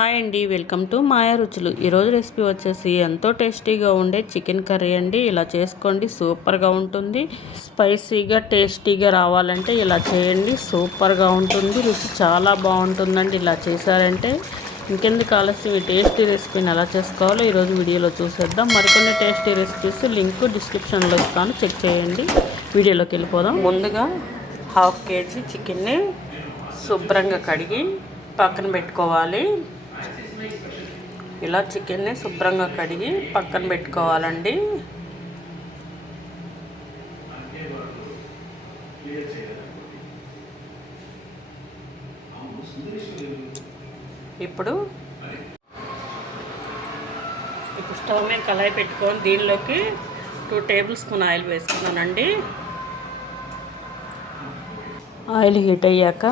Hi అండి, welcome to మాయా రుచులు. ఈరోజు రెసిపీ వచ్చేసి ఎంతో టేస్టీగా ఉండే చికెన్ కర్రీ అండి. ఇలా చేసుకోండి, సూపర్గా ఉంటుంది. స్పైసీగా టేస్టీగా రావాలంటే ఇలా చేయండి, సూపర్గా ఉంటుంది. రుచి చాలా బాగుంటుందండి ఇలా చేశారంటే. ఇంకెందుకు ఆలస్యం, ఈ టేస్టీ రెసిపీని ఎలా చేసుకోవాలో ఈరోజు వీడియోలో చూసేద్దాం. మరికొన్ని టేస్టీ రెసిపీస్ లింక్ డిస్క్రిప్షన్లో ఇస్తాను, చెక్ చేయండి. వీడియోలోకి వెళ్ళిపోదాం. ముందుగా 1/2 kg చికెన్ని శుభ్రంగా కడిగి పక్కన పెట్టుకోవాలి. ఇలా చికెన్ని శుభ్రంగా కడిగి పక్కన పెట్టుకోవాలండి. ఇప్పుడు స్టవ్ మీద కళాయి పెట్టుకొని దీనిలోకి 2 టేబుల్ స్పూన్ ఆయిల్ వేసుకున్నానండి. ఆయిల్ హీట్ అయ్యాక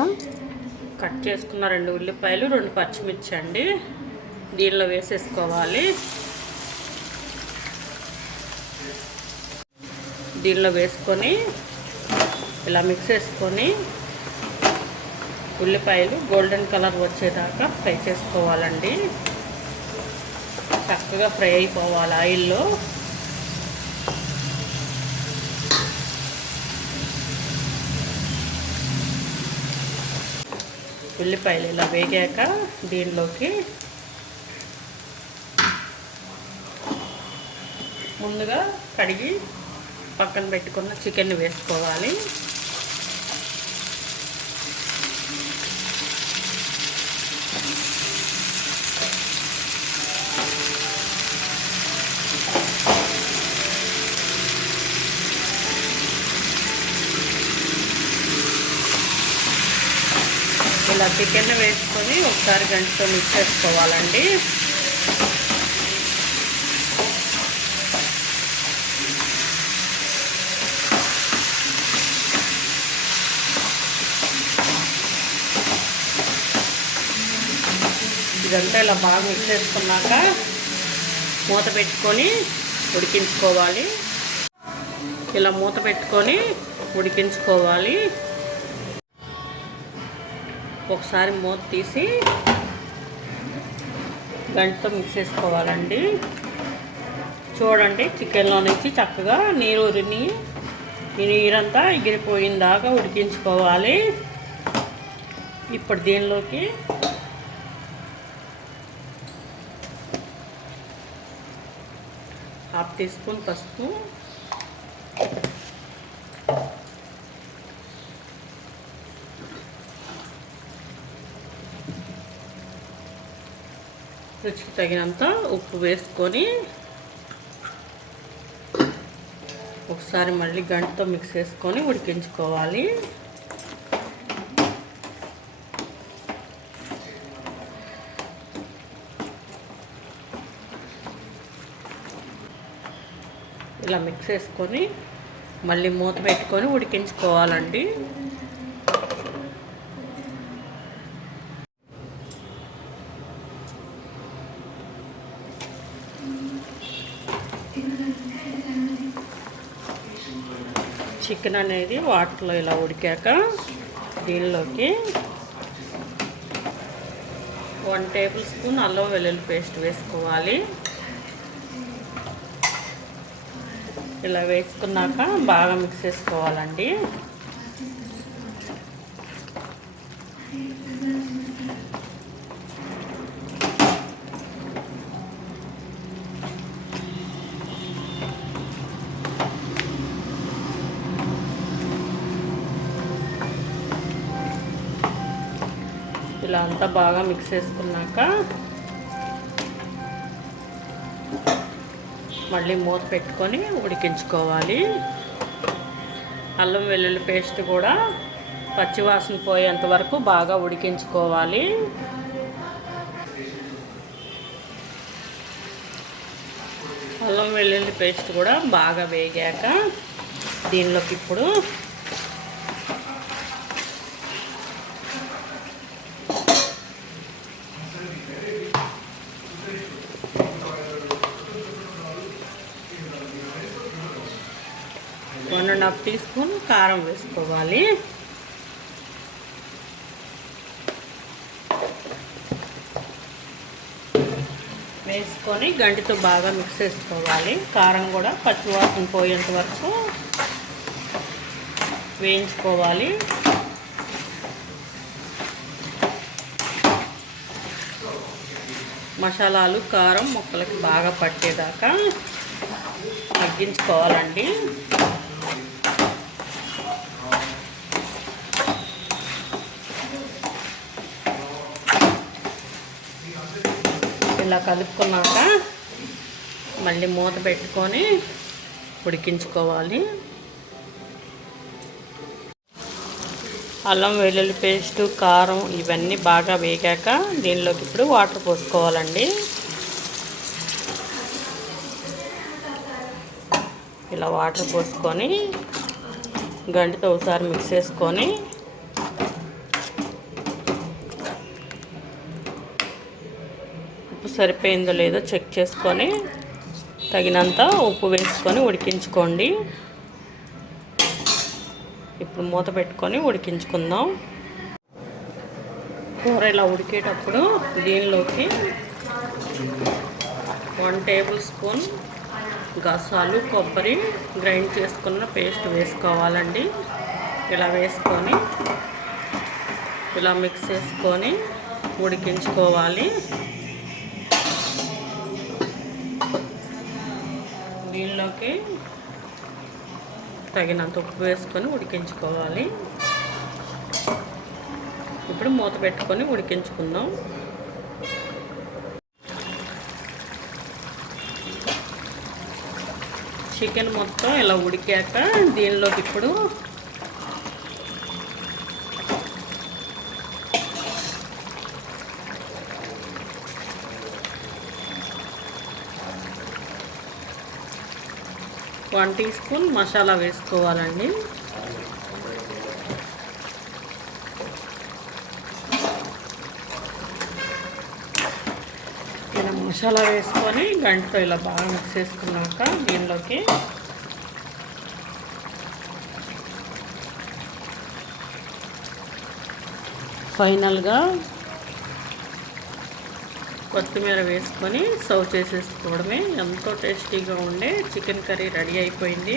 కట్ చేసుకున్న 2 ఉల్లిపాయలు, 2 పచ్చిమిర్చి అండి దీనిలో వేసేసుకోవాలి. దీనిలో వేసుకొని ఇలా మిక్స్ చేసుకొని ఉల్లిపాయలు గోల్డెన్ కలర్ వచ్చేదాకా ఫ్రై చేసుకోవాలండి. చక్కగా ఫ్రై అయిపోవాలి ఆయిల్లో. ఉల్లిపాయలు ఇలా వేగాక దీనిలోకి ముందుగా కడిగి పక్కన పెట్టుకున్న చికెన్ వేసుకోవాలి. ఇలా చికెన్ వేసుకొని ఒకసారి గంటతో మిక్స్ చేసుకోవాలండి. ఇదంతా ఇలా బాగా మిక్స్ చేసుకున్నాక మూత పెట్టుకొని ఉడికించుకోవాలి. ఇలా మూత పెట్టుకొని ఉడికించుకోవాలి. ఒకసారి మూత తీసి గంటతో మిక్స్ చేసుకోవాలండి. చూడండి, చికెన్లో నుంచి చక్కగా నీరు ఉరిని నీరంతా ఎగిరిపోయిన దాకా ఉడికించుకోవాలి. ఇప్పుడు దీనిలోకి 1/2 టీ స్పూన్ పసుపు, రుచికి తగినంత ఉప్పు వేసుకొని ఒకసారి మళ్ళీ గంటతో మిక్స్ చేసుకొని ఉడికించుకోవాలి. ఇలా మిక్స్ చేసుకొని మళ్ళీ మూత పెట్టుకొని ఉడికించుకోవాలండి. చికెన్ అనేది వాటర్లో ఇలా ఉడికాక దీనిలోకి 1 టేబుల్ స్పూన్ అల్లం వెల్లుల్లి పేస్ట్ వేసుకోవాలి. ఇలా వేసుకున్నాక బాగా మిక్స్ చేసుకోవాలండి. ఇలా అంతా బాగా మిక్స్ చేసుకున్నాక మళ్ళీ మూత పెట్టుకొని ఉడికించుకోవాలి. అల్లం వెల్లుల్లి పేస్ట్ కూడా పచ్చివాసన పోయేంత వరకు బాగా ఉడికించుకోవాలి. అల్లం వెల్లుల్లి పేస్ట్ కూడా బాగా వేగాక దీనిలోకి ఇప్పుడు one and half teaspoon కారం వేసుకోవాలి. వేసుకొని గంటితో బాగా మిక్స్ చేసుకోవాలి. కారం కూడా పచ్చివాసన పోయేంత వరకు వేయించుకోవాలి. మసాలాలు కారం ముక్కలకి బాగా పట్టేదాకా తగ్గించుకోవాలండి. ఇలా కలుపుకున్నాక మళ్ళీ మూత పెట్టుకొని ఉడికించుకోవాలి. అల్లం వెల్లుల్లి పేస్టు, కారం ఇవన్నీ బాగా వేగాక దీనిలోకి ఇప్పుడు వాటర్ పోసుకోవాలండి. ఇలా వాటర్ పోసుకొని గంటితో ఒకసారి మిక్స్ చేసుకొని ఉప్పు సరిపోయిందో లేదో చెక్ చేసుకొని తగినంత ఉప్పు వేసుకొని ఉడికించుకోండి. ఇప్పుడు మూత పెట్టుకొని ఉడికించుకుందాం. కూర ఇలా ఉడికేటప్పుడు దీనిలోకి 1 టేబుల్ స్పూన్ గసాలు కొబ్బరి గ్రైండ్ చేసుకున్న పేస్ట్ వేసుకోవాలండి. ఇలా వేసుకొని ఇలా మిక్స్ చేసుకొని ఉడికించుకోవాలి. దీనిలోకి తగినంత ఉప్పు వేసుకొని ఉడికించుకోవాలి. ఇప్పుడు మూత పెట్టుకొని ఉడికించుకుందాం. చికెన్ మొత్తం ఇలా ఉడికాక దీనిలోకి ఇప్పుడు వన్ టీ స్పూన్ మసాలా వేసుకోవాలండి. ఇలా మసాలా వేసుకొని గంటతో ఇలా బాగా మిక్స్ చేసుకున్నాక దీనిలోకి ఫైనల్గా కొత్తిమీర వేసుకొని సర్వ్ చేసేసుకోవడమే. ఎంతో టేస్టీగా ఉండే చికెన్ కర్రీ రెడీ అయిపోయింది.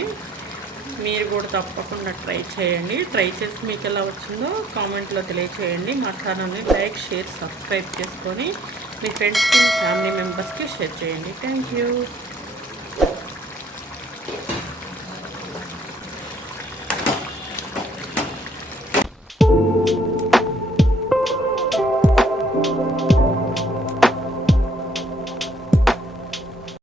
మీరు కూడా తప్పకుండా ట్రై చేయండి. ట్రై చేసి మీకు ఎలా వచ్చిందో కామెంట్లో తెలియచేయండి. మా ఛానల్ని లైక్, షేర్, సబ్స్క్రైబ్ చేసుకొని మీ ఫ్రెండ్స్కి, ఫ్యామిలీ మెంబర్స్కి షేర్ చేయండి. Thank you.